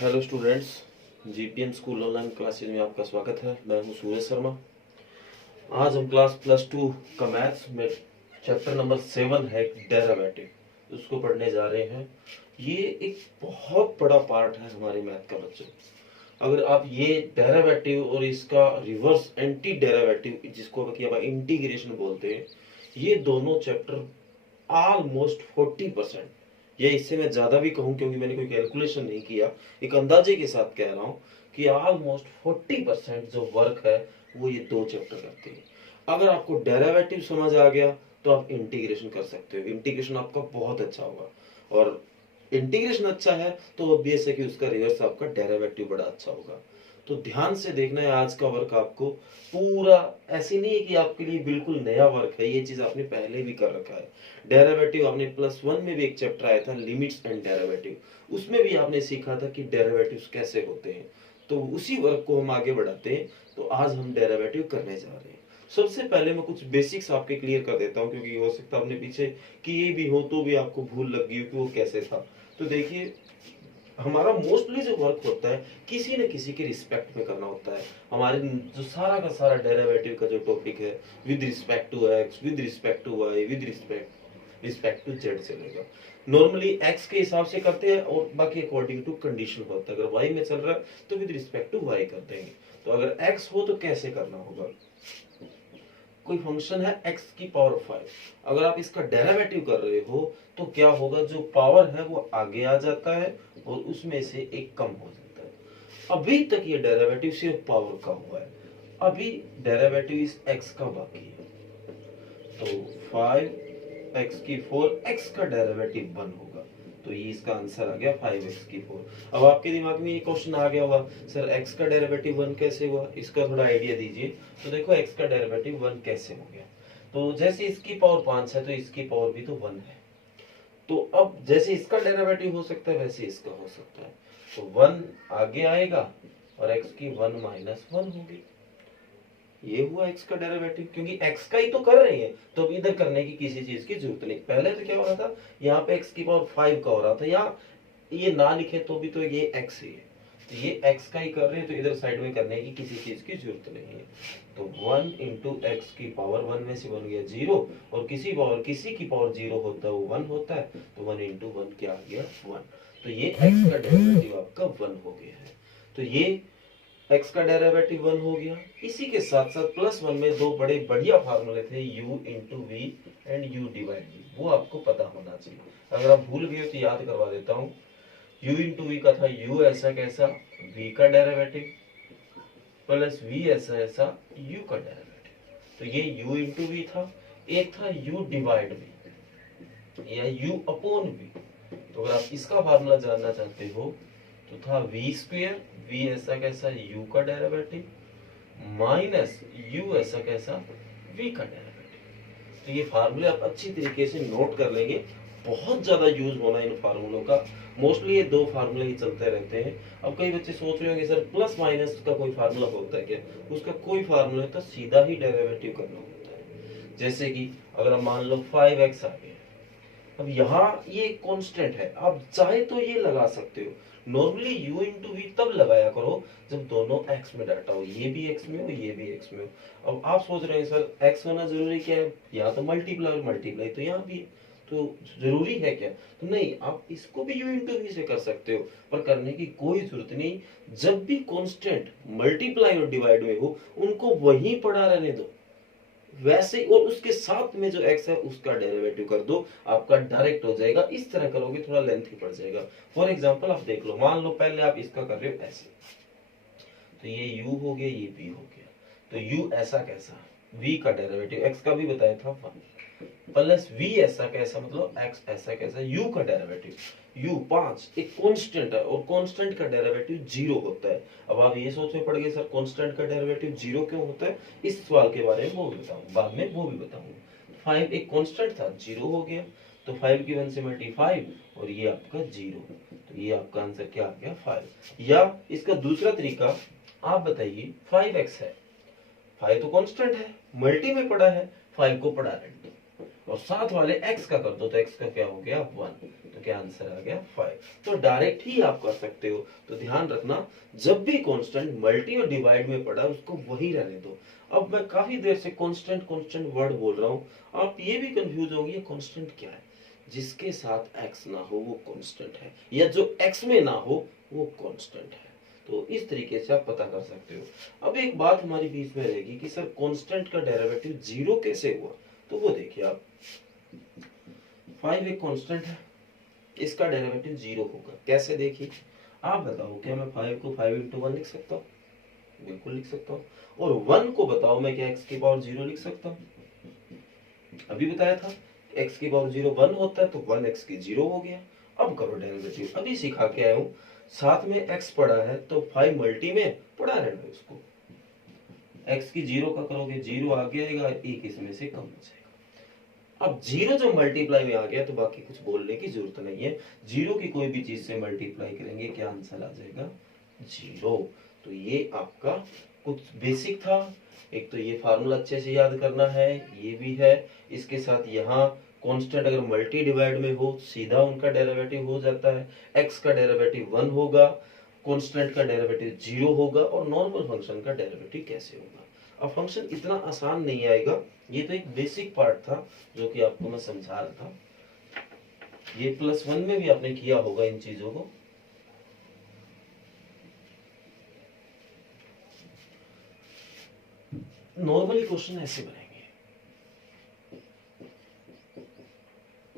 Hello students, GPM school online classes में आपका स्वागत है। मैं हूं सूरज शर्मा। आज हम क्लास +2 का मैथ्स में चैप्टर नंबर 7 है डेरिवेटिव, उसको पढ़ने जा रहे हैं। ये एक बहुत बड़ा पार्ट है हमारे मैथ का बच्चों। अगर आप ये डेरिवेटिव और इसका रिवर्स एंटी डेरिवेटिव, जिसको हम इंटीग्रेशन बोलते हैं, ये दोनों चैप्टर ऑलमोस्ट 40%, या इससे मैं ज्यादा भी कहूं क्योंकि मैंने कोई कैलकुलेशन नहीं किया, एक अंदाजे के साथ कह रहा हूं कि ऑलमोस्ट 40% जो वर्क है वो ये दो चैप्टर करते हैं। अगर आपको डेरिवेटिव समझ आ गया तो आप इंटीग्रेशन कर सकते हो। इंटीग्रेशन आपका बहुत अच्छा होगा, और इंटीग्रेशन अच्छा है तो ऑब्वियस है कि उसका रिवर्स आपका डेरिवेटिव बड़ा अच्छा होगा। तो ध्यान से देखना है आज का वर्क आपको पूरा। ऐसे नहीं है कि आपके लिए बिल्कुल नया वर्क है, ये चीज आपने पहले भी कर रखा है। डेरिवेटिव आपने +1 में भी एक चैप्टर आया था लिमिट्स एंड डेरिवेटिव, उसमें भी आपने सीखा था कि डेरिवेटिव्स कैसे होते हैं। तो उसी वर्क को हम आगे बढ़ाते हैं। तो आज हम डेरिवेटिव करने जा रहे हैं। सबसे पहले मैं कुछ बेसिक्स आपके क्लियर कर देता हूं, क्योंकि हो सकता है आपने पीछे किए भी हो तो भी आपको भूल लग गई हो कि वो कैसे था। तो देखिए, हमारा मोस्टली जो वर्क होता है किसी न किसी के रिस्पेक्ट में करना होता है। हमारे जो सारा का सारा डेरिवेटिव का जो टॉपिक है, with respect to X, with respect to Y, with respect to Z चलेगा। नॉर्मली एक्स के हिसाब से करते हैं और बाकी अकॉर्डिंग टू कंडीशन होता है। अगर वाई में चल रहा है तो विद रिस्पेक्ट टू वाई कर देंगे। तो अगर एक्स हो तो कैसे करना होगा, कोई फंक्शन है x की पावर 5, अगर आप इसका डेरिवेटिव कर रहे हो तो क्या होगा, जो पावर है वो आगे आ जाता है और उसमें से एक कम हो जाता है। अभी तक ये डेरिवेटिव सिर्फ पावर का हुआ है, अभी डेरिवेटिव इस x का बाकी है। तो 5x की 4, x का डेरिवेटिव 1 होगा। तो ये इसका आंसर आ गया 5x की 4। अब आपके दिमाग में ये क्वेश्चन आ गया होगा, सर x का डेरिवेटिव 1 कैसे हुआ, इसका थोड़ा आइडिया दीजिए। तो देखो, x का डेरिवेटिव 1 कैसे हो गया। तो जैसे इसकी पावर 5 है तो इसकी पावर भी तो 1 है। तो अब जैसे इसका डेरिवेटिव हो सकता है वैसे इसका हो सकता है। तो 1 आगे आएगा और x की 1 - 1 होगी। ये हुआ x का डेरिवेटिव, क्योंकि x का ही तो कर रहे हैं तो अब इधर करने की किसी चीज की जरूरत नहीं। पहले तो क्या हो रहा था, यहाँ पे x की पावर 5 का हो रहा था, या ये ना लिखे तो भी तो ये x ही है। तो ये x का ही कर रहे हैं तो इधर साइड में करने की किसी चीज की जरूरत नहीं है। तो 1 × x की पावर 1 में से बन गया 0, और किसी की पावर 0 होता है वो 1 होता है। तो 1 × 1 क्या आ गया, 1। तो ये x का डेरिवेटिव आपका 1 हो गया है। तो ये x का डेरिवेटिव 1 हो गया। इसी के साथ साथ +1 में दो बड़े बढ़िया फार्मूले थे, u × v and u / v, वो आपको पता होना चाहिए। अगर आप भूल गए तो याद करवा देता हूँ। u × v का था u ऐसा कैसा, v का डेरिवेटिव, प्लस v ऐसा ऐसा u का डेरिवेटिव। तो ये u × v था। एक था u / v या u/v। तो अगर आप इसका फार्मूला जानना चाहते हो तो था v², v ऐसा कैसा u का डेरिवेटिव, माइनस u ऐसा कैसा v का डेरिवेटिव। तो ये फार्मूले आप अच्छी तरीके से नोट कर लेंगे, बहुत ज्यादा यूज होना इन फार्मूलों का। मोस्टली ये दो फार्मूले ही चलते रहते हैं। अब कई बच्चे सोच रहे होंगे सर प्लस माइनस का कोई फार्मूला होता है क्या, उसका कोई फार्मूला तो सीधा ही डेरिवेटिव करना होता है। जैसे कि अगर हम मान लो 5x आ गया, अब यहाँ ये कांस्टेंट है, आप चाहे तो ये लगा सकते हो। नॉर्मली u × v तब लगाया करो जब दोनों x में डाटा हो, ये भी x में हो ये भी x में हो। अब आप सोच रहे हैं सर x होना जरूरी क्या है, यहाँ तो मल्टीप्लाई मल्टीप्लाई तो यहाँ भी है, तो जरूरी है क्या। तो नहीं, आप इसको भी u × v से कर सकते हो, पर करने की कोई जरूरत नहीं। जब भी कांस्टेंट मल्टीप्लाई और डिवाइड में हो उनको वहीं पड़ा रहने दो वैसे, और उसके साथ में जो x है उसका डेरिवेटिव कर दो, आपका डायरेक्ट हो जाएगा। इस तरह करोगे थोड़ा लेंथी पड़ जाएगा। फॉर एग्जांपल आप देख लो, मान लो पहले आप इसका कर रहे हो ऐसे, तो ये u हो गया ये v हो गया। तो u ऐसा कैसा, v का डेरिवेटिव x का भी बताया था 1, प्लस v ऐसा कैसा मतलब x ऐसा कैसा u का डेरिवेटिव, u 5 एक कांस्टेंट है और कांस्टेंट का डेरिवेटिव 0 होता है। अब आप ये सोच में पड़ गए सर कांस्टेंट का डेरिवेटिव 0 क्यों होता है, इस सवाल के बारे में वो भी बताऊं, बाद में वो भी बताऊंगा। 5 एक कांस्टेंट था, 0 हो गया, तो 5 की 1 से मल्टी 5 और ये आपका 0, तो ये आपका आंसर क्या आ गया 5। या इसका दूसरा तरीका आप बताइए, 5x है, 5 तो कांस्टेंट है, मल्टी में पड़ा है, 5 को पढ़ा रहे और साथ वाले x का कर दो तो x का क्या हो गया 1, तो क्या आंसर आ गया 5। तो डायरेक्ट ही आप कर सकते हो। तो ध्यान रखना, जब भी कांस्टेंट मल्टी और डिवाइड में पड़ा उसको वही रहने दो। अब मैं काफी देर से कांस्टेंट कांस्टेंट वर्ड बोल रहा हूँ, आप ये भी कंफ्यूज होंगे ये कांस्टेंट क्या है। जिसके साथ x ना हो वो कांस्टेंट है, या जो x में ना हो वो कांस्टेंट है। तो इस तरीके से आप पता कर सकते हो। अब एक बात हमारी बीच में रहेगी कि सर कांस्टेंट का डेरिवेटिव जीरो कैसे हुआ, तो वो देखिए आप 5 एक कांस्टेंट है, इसका डेरिवेटिव जीरो होगा कैसे, देखिए आप बताओ क्या मैं 5 को 5 इंटू 1 लिख सकता हूँ? बिल्कुल लिख सकता हूँ। और 1 को बताओ मैं क्या x की पावर 0 लिख सकता हूँ? अभी बताया था x की पावर 0 1 होता है, तो 1 x की 0 हो गया। अब करो डेरिवेटिव, अभी सिखा के आया हूँ। साथ में x पड़ा है तो 5 मल्टी में पड़ा रहना है उसको, x की 0 का करोगे 0 आगे आएगा, एक इसमें से कम हो जाएगा। अब 0 जब मल्टीप्लाई में आ गया तो बाकी कुछ बोलने की जरूरत नहीं है, 0 की कोई भी चीज से मल्टीप्लाई करेंगे क्या आंसर आ जाएगा 0। तो ये आपका कुछ बेसिक था। एक तो ये फार्मूला अच्छे से याद करना है, ये भी है। इसके साथ यहाँ कांस्टेंट अगर मल्टी डिवाइड में हो सीधा उनका डेरिवेटिव हो जाता है, x का डेरिवेटिव 1 होगा, कांस्टेंट का डेरिवेटिव 0 होगा, और नॉर्मल फंक्शन का डेरिवेटिव कैसे होगा। अब फंक्शन इतना आसान नहीं आएगा, ये तो एक बेसिक पार्ट था जो कि आपको मैं समझा रहा था। ये +1 में भी आपने किया होगा इन चीजों को। नॉर्मली क्वेश्चन ऐसे बनेंगे,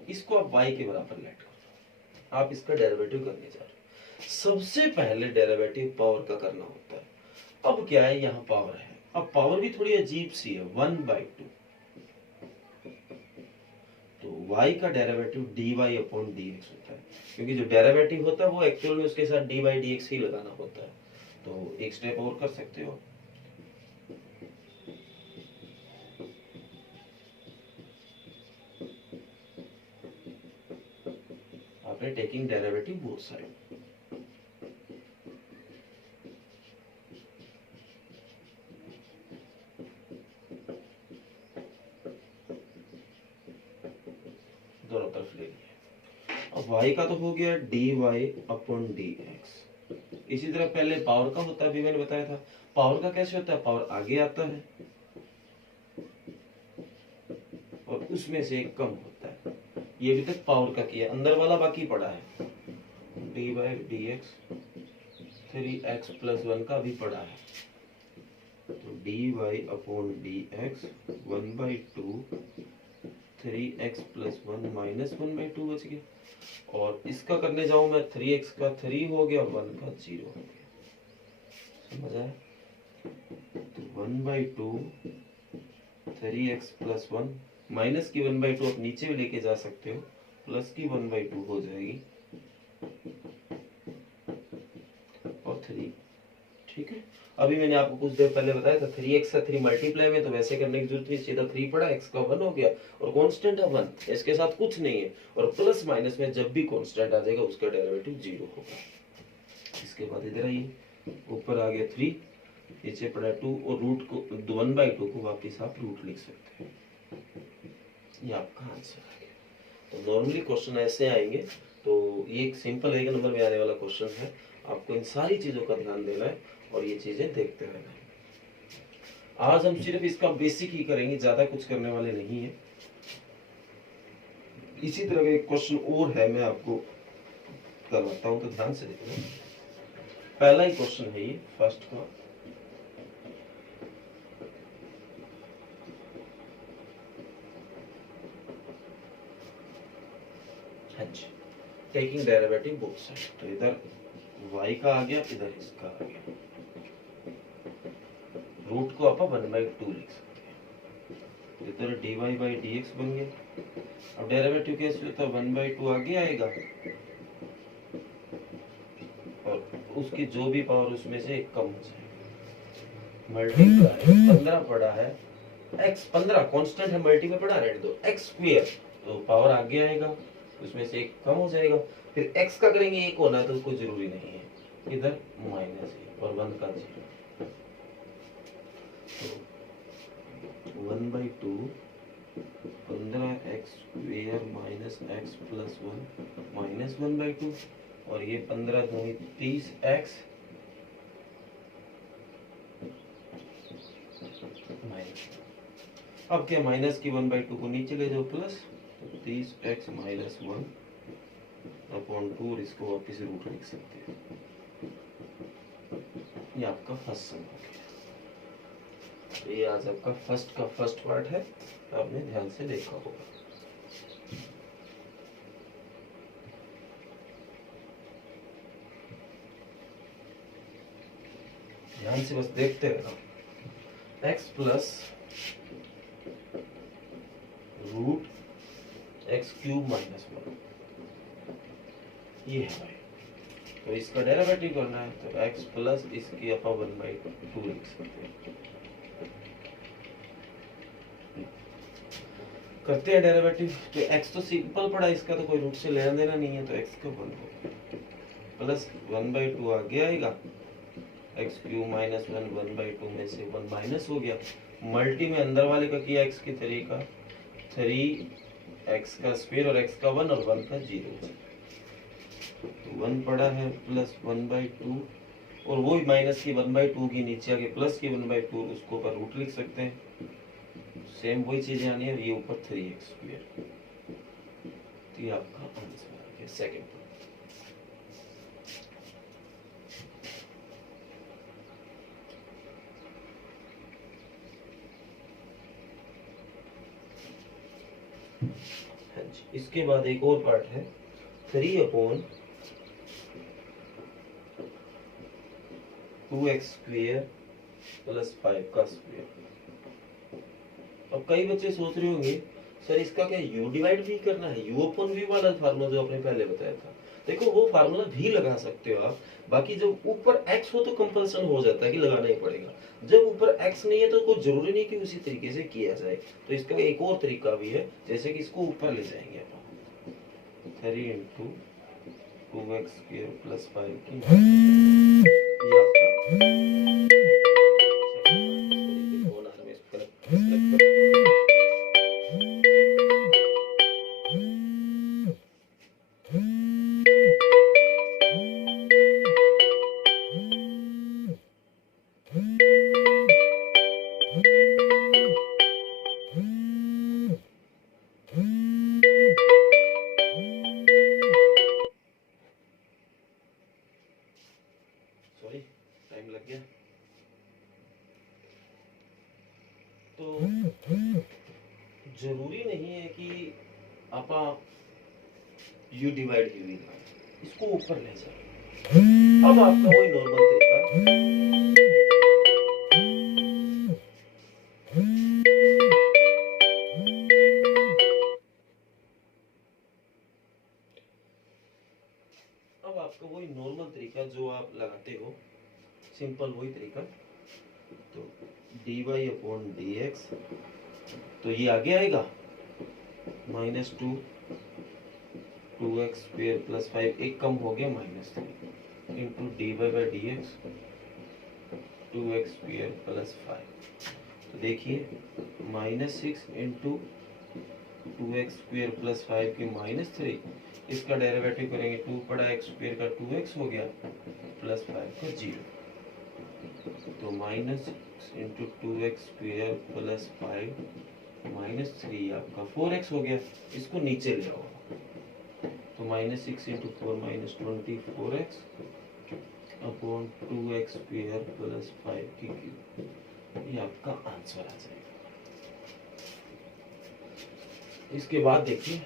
इसको आप y के बराबर लेट कर दो, आप इसका डेरिवेटिव करने जा रहे हो। सबसे पहले डेरिवेटिव पावर का करना होता है। अब क्या है, यहाँ पावर है, अब पावर भी थोड़ी अजीब सी है, 1/2। तो y का डेरिवेटिव dy/dx होता है, क्योंकि जो डेरिवेटिव होता है वो एक्चुअल में उसके साथ dy/dx ही लगाना होता है। तो एक स्टेप और कर सकते हो, आपने टेकिंग डेरिवेटिव बोथ साइड। दोनों तरफ ले लिया। अब y का तो हो गया dy/dx। इसी तरह पहले पावर का होता है, अभी मैंने बताया था। पावर का कैसे होता है, पावर आगे आता है और उसमें से एक कम होता है। ये अभी तक पावर का किया, अंदर वाला बाकी पड़ा है, dy/dx 3x + 1 का भी पड़ा है। तो dy/dx 1/2 3x + 1 -1/2 बच गया। और इसका करने जाऊं मैं, 3x का 3 हो गया, 1 का 0 हो गया। समझ आया? तो 1/2 3x + 1 माइनस की 1/2 आप नीचे भी लेके जा सकते हो, प्लस की 1/2 हो जाएगी और 3। ठीक है, अभी मैंने आपको कुछ देर पहले बताया था 3x का 3 मल्टीप्लाई में, तो वैसे करने की जरूरत नहीं, सीधा 3 पड़ा, x का 1 हो गया और कांस्टेंट है 1, इसके साथ कुछ नहीं है। और प्लस माइनस में जब भी कांस्टेंट आ जाएगा उसका डेरिवेटिव 0 होगा। इसके बाद इधर आइए, ऊपर आ गया 3, नीचे पड़ा 2, और रूट को 1/2 को वापस आप रूट लिख सकते हैं। ये आपका आंसर आ गया। तो नॉर्मली क्वेश्चन ऐसे आएंगे। तो ये एक सिंपल 1 नंबर में आने वाला क्वेश्चन है, आपको इन सारी चीजों का ध्यान देना है और ये चीजें देखते रहना है। आज हम सिर्फ इसका बेसिक ही करेंगे, ज्यादा कुछ करने वाले नहीं है। इसी तरह का एक क्वेश्चन और है, मैं आपको करवाता हूं, तो ध्यान से देखना। पहला ही क्वेश्चन है ये, फर्स्ट का। टेकिंग डेरिवेटिव बोथ साइड, तो इधर y का आ गया, इधर इसका आ गया। रूट को आप 1/2 लिख सकते हैं, इधर dy/dx बन गया। अब डेरिवेटिव कैसे होता है, 1/2 आगे आएगा और उसकी जो भी पावर उसमें से एक कम हो जाएगा। मल्टीप्लाई 15 पड़ा है, x 15 कांस्टेंट है, मल्टी में पड़ा रहने दो, x², तो पावर आगे आएगा, उसमें से एक कम हो जाएगा। फिर x का करेंगे, एक होना है तो कोई जरूरी नहीं है, इधर -1 और 1 का 0। तो 1/2 15x² minus x plus 1 minus 1/2, और ये 15 दूनी 30x माइनस। अब क्या, माइनस की 1/2 को नीचे ले जाओ प्लस, तो 30x माइनस 1/2, और इसको वापिस रूट लिख सकते हैं। ये आपका फर्स्ट सम हो गया। ये आज आपका फर्स्ट पार्ट है, आपने ध्यान से देखा होगा। ध्यान से बस देखते रहना। x plus root x cube minus 1, ये है भाई। तो इसका डेरिवेटिव करना है, तो x प्लस इसकी अपन 1/2 लिख सकते हैं। करते हैं डेरिवेटिव। तो x तो सिंपल पड़ा, इसका तो कोई रूट से लेना देना नहीं है, तो x का 1 होगा प्लस 1/2 आगे आएगा, एक्स क्यूब माइनस 1/2 में से 1 माइनस हो गया। मल्टी में अंदर वाले का किया x की तरीका 3x का स्क्वायर और x का 1 और 1 का 0, तो 1 पड़ा है प्लस 1/2, और वो भी माइनस की 1/2 की नीचे आके प्लस की 1/2, उसको ऊपर रूट लिख सकते हैं। सेम वही चीजें आनी है, ये ऊपर 3x²। तो ये आपका आंसर आ गया सेकंड। हाँ जी, इसके बाद एक और पार्ट है 3/2x² प्लस 5 का स्क्वायर। अब कई बच्चे सोच रहे होंगे सर इसका क्या u डिवाइड भी करना है, u/v वाला फार्मूला जो आपने पहले बताया था। देखो वो फार्मूला भी लगा सकते हो आप, बाकी जब ऊपर x हो तो कंपल्सन हो जाता है कि लगाना ही पड़ेगा। जब ऊपर x नहीं है तो कोई जरूरी नहीं कि उसी तरीके से किया जाए। तो इसका एक और तरीका भी है, जैसे कि इसको ऊपर ले जाएंगे अपन 3 × 2x² प्लस 5 की, ये आपका टाइम लग गया। तो जरूरी नहीं है कि आप u डिवाइड v, इसको ऊपर ले जाए। अब आपका वही नॉर्मल तरीका, अब आपका वही नॉर्मल तरीका जो आप लगाते हो, सिंपल वही तरीका। तो dy/dx, तो ये आगे आएगा -2 2x² प्लस 5, एक कम हो गया -3 इंटू dy/dx 2x² प्लस 5। तो देखिए -6 इंटू 2x² प्लस 5 की -3, इसका डेरिवेटिव करेंगे 2 पड़ा x² का 2x हो गया प्लस 5 का 0, तो -6 इंटू 2x² प्लस 5 -3 आपका 4x हो गया। इसको नीचे ले आओ, तो -6 into 4 -24x upon 2x² plus 5 की क्यूब, ये आपका आंसर आ जाएगा। इसके बाद देखिए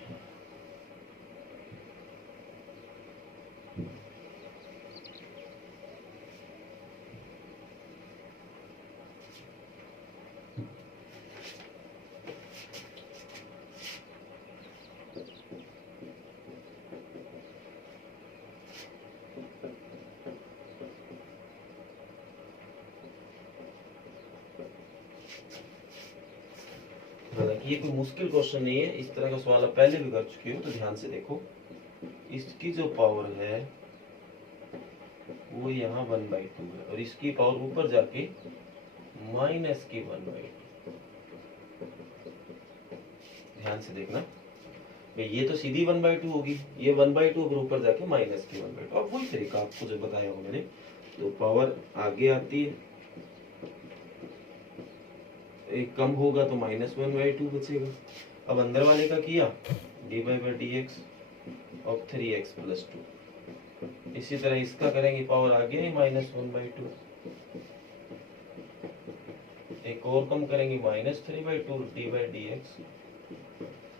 हालांकि ये कोई मुश्किल क्वेश्चन नहीं है, इस तरह का सवाल आप पहले भी कर चुके हो, तो ध्यान से देखो। इसकी जो पावर है वो यहाँ 1/2 है, और इसकी पावर ऊपर जाके -1/2, ध्यान से देखना भाई, ये तो सीधी 1/2 होगी, ये 1/2 अगर ऊपर जाके माइनस की 1/2, अब वही तरीका आपको जो बताया हो मैंने, तो पावर आगे आती है, एक कम होगा तो -1/2 बचेगा। अब अंदर वाले का किया dy/dx ऑफ 3x + 2, इसी तरह इसका करेंगे, पावर आगे है -1/2, एक और कम करेंगे -3/2 dy/dx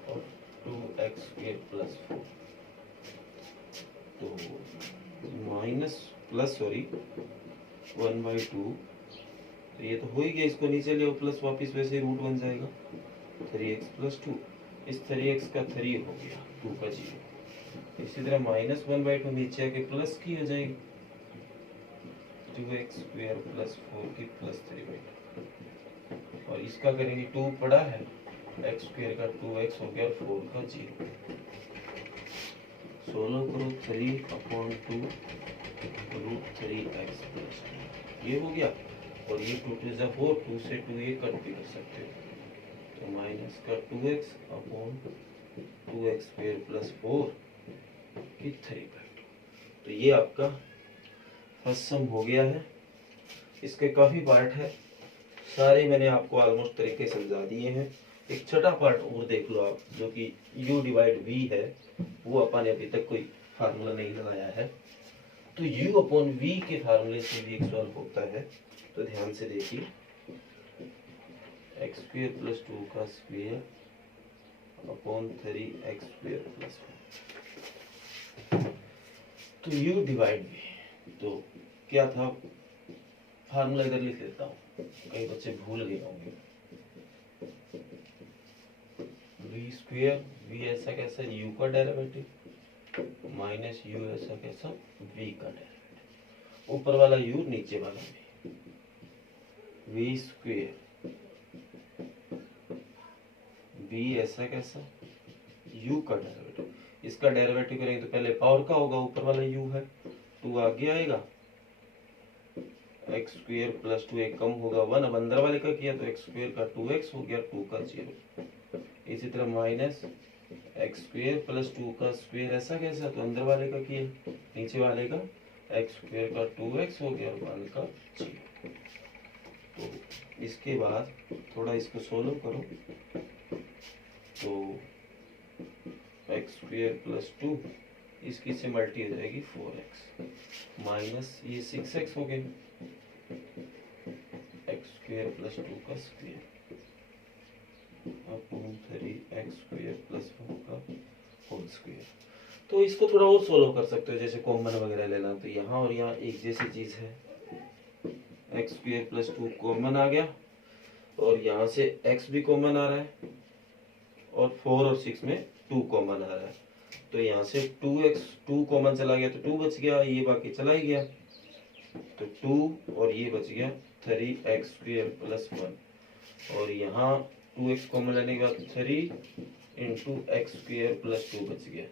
और 2x² + 4, तो -1/2, तो ये तो हो ही गया, इसको नीचे ले प्लस वापिस वैसे रूट बन जाएगा 3x + 2, इस 3x का 3 हो गया, 2 का 0, इसी तरह -1/2 नीचे आके प्लस की हो जाएगी 2x² + 4 की +3/2, और इसका करेंगे 2 पड़ा है, x² का 2x हो गया, 4 का 0, सोल्व करो 3/2 √3x + 2, ये हो गया, और ये 2 2 जा 4, 2 से 2 ये कट भी कर सकते हो, तो माइनस का 2x अपॉन 2x² + 4 की 3/2, तो ये आपका फर्स्ट सम हो गया है। इसके काफ़ी पार्ट है, सारे मैंने आपको ऑलमोस्ट तरीके समझा दिए हैं। एक छोटा पार्ट और देख लो आप, जो कि u/v है, वो अपन ने अभी तक कोई फार्मूला नहीं लगाया है, तो u/v के फार्मूले से भी एक सॉल्व होता है, तो ध्यान से देखिए, x² + 2 का स्क्वायर अपॉन 3x² + 4, तो u/v, तो क्या था, फार्मूला इधर लिख लेता हूँ, कई बच्चे भूल गए होंगे, v², v ऐसा कैसा, u का डेरिवेटिव, माइनस u ऐसा कैसा, v का डेरिवेटिव, ऊपर वाला u नीचे वाला v, v², v ऐसा कैसा, u का डेरिवेटिव, इसका डेरिवेटिव करेंगे तो पहले पावर का होगा, ऊपर वाला u है, 2 आगे आएगा, x² + 2 एक कम होगा 1, अब अंदर वाले का किया तो x² का 2x हो गया, 2 का 0, इसी तरह माइनस x² + 2 का स्क्वायर ऐसा कैसा, तो अंदर वाले का किया, नीचे वाले का x² का 2x हो गया, 1 का 0, तो इसके बाद थोड़ा इसको सोल्व करो, तो x² + 2 इसकी से मल्टी हो जाएगी 4x, माइनस ये 6x हो गए, x² + 2 का स्क्वायर अपॉन 3x² + 4 का होल स्क्वायर। तो इसको थोड़ा और सोल्व कर सकते हो, जैसे कॉमन वगैरह लेना, तो यहाँ और यहाँ एक जैसी चीज है, x² + 2 कॉमन आ गया, और यहाँ से x भी कॉमन आ रहा है, और 4 और 6 में 2 कॉमन आ रहा है, तो यहाँ से 2 कॉमन चला गया तो 2 बच गया, ये बाकी चला ही गया, तो 2 और ये बच गया 3x² + 1, और यहाँ 2x कॉमन लेने के बाद 3 × x² + 2 बच गया,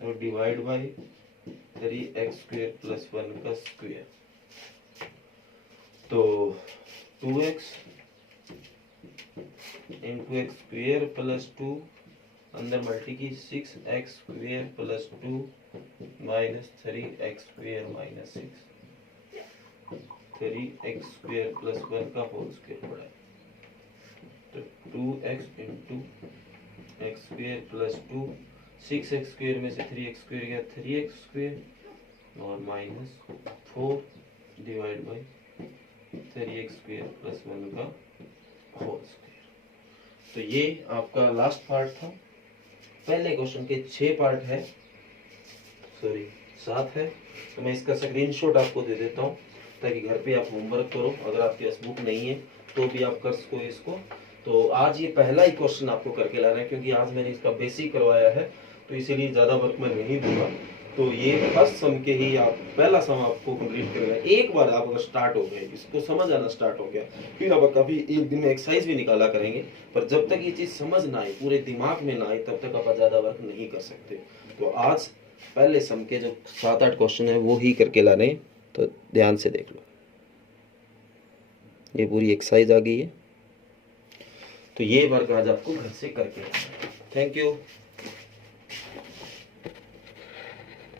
और डिवाइड बाई 3x² + 1 का स्क्वायर, तो 2x × x² + 2, अंदर मल्टी की 6x² + 2 माइनस 3x² - 6, 3x² + 1 का होल स्क्वायर पड़ा है, तो 2x × x² + 2, 6x² में से 3x² गया 3x², और माइनस 4 डिवाइड बाई 3x² + 1 का होल स्क्वायर। तो ये आपका लास्ट पार्ट था। पहले क्वेश्चन के 6 पार्ट है, सॉरी 7 है, तो मैं इसका स्क्रीनशॉट आपको दे देता हूँ, ताकि घर पे आप होमवर्क करो, अगर आपके पास बुक नहीं है तो भी आप कर सको इसको। तो आज ये पहला ही क्वेश्चन आपको करके लाना है, क्योंकि आज मैंने इसका बेसिक करवाया है, तो इसीलिए ज़्यादा वर्क मैं नहीं दूंगा। तो ये फर्स्ट सम के ही आप पहला सम आपको कंप्लीट करना है। एक बार आप अगर स्टार्ट हो गए, इसको समझ आना स्टार्ट हो गया, फिर आप कभी एक दिन में एक्सरसाइज भी निकाला करेंगे, पर जब तक ये चीज़ समझ ना आए, पूरे दिमाग में ना आए, तब तक आप ज़्यादा वर्क नहीं कर सकते। तो आज पहले सम के जो 7-8 क्वेश्चन है वो ही करके लाने, तो ध्यान से देख लो। ये पूरी एक्सरसाइज आ गई है। तो ये वर्क आज आपको घर से करके थैंक यू।